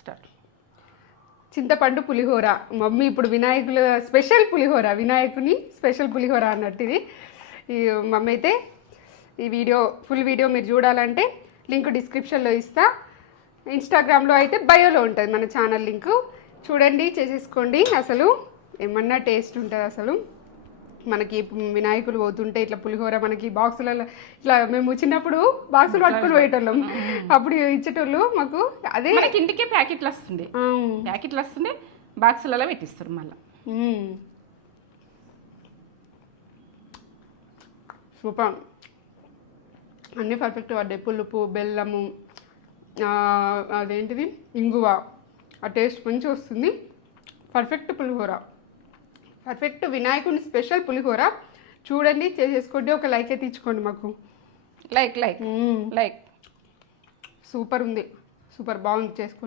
Start. చింతపండు పులిహోర. Mummy ఇప్పుడు వినాయకుల special పులిహోర, వినాయకుని స్పెషల్ పులిహోర అన్నట్టు ఇది. ఈ మమ్మీ అయితే ఈ ఫుల్ వీడియో మీరు చూడాలంటే లింక్ డిస్క్రిప్షన్లో ఇస్తా. ఇన్స్టాగ్రామ్లో అయితే బయోలో ఉంటుంది మన ఛానల్ లింకు. చూడండి, చేసేసుకోండి. అసలు ఏమన్నా టేస్ట్ ఉంటుంది. అసలు మనకి వినాయకులు పోతుంటే ఇట్లా పులిహోర మనకి బాక్సులలో ఇట్లా మేము చిన్నప్పుడు బాక్సులు పట్టుకొని పోయేటోళ్ళం. అప్పుడు ఇచ్చేటోళ్ళు మాకు. అదే మనకి ఇంటికే ప్యాకెట్లు వస్తుంది, బాక్సులలో పెట్టిస్తారు మళ్ళీ. సూపర్, అన్నీ పర్ఫెక్ట్ పడ్డాయి. పులుపు, బెల్లము, అదేంటిది ఇంగువ, ఆ టేస్ట్ మంచిగా వస్తుంది. పర్ఫెక్ట్ పులిహోర, పర్ఫెక్ట్ వినాయకుని స్పెషల్ పులిహోర. చూడండి, చేసేసుకోండి. ఒక లైక్ అయితే ఇచ్చుకోండి మాకు. లైక్ సూపర్ ఉంది, సూపర్ బాగుంది. చేసుకోండి.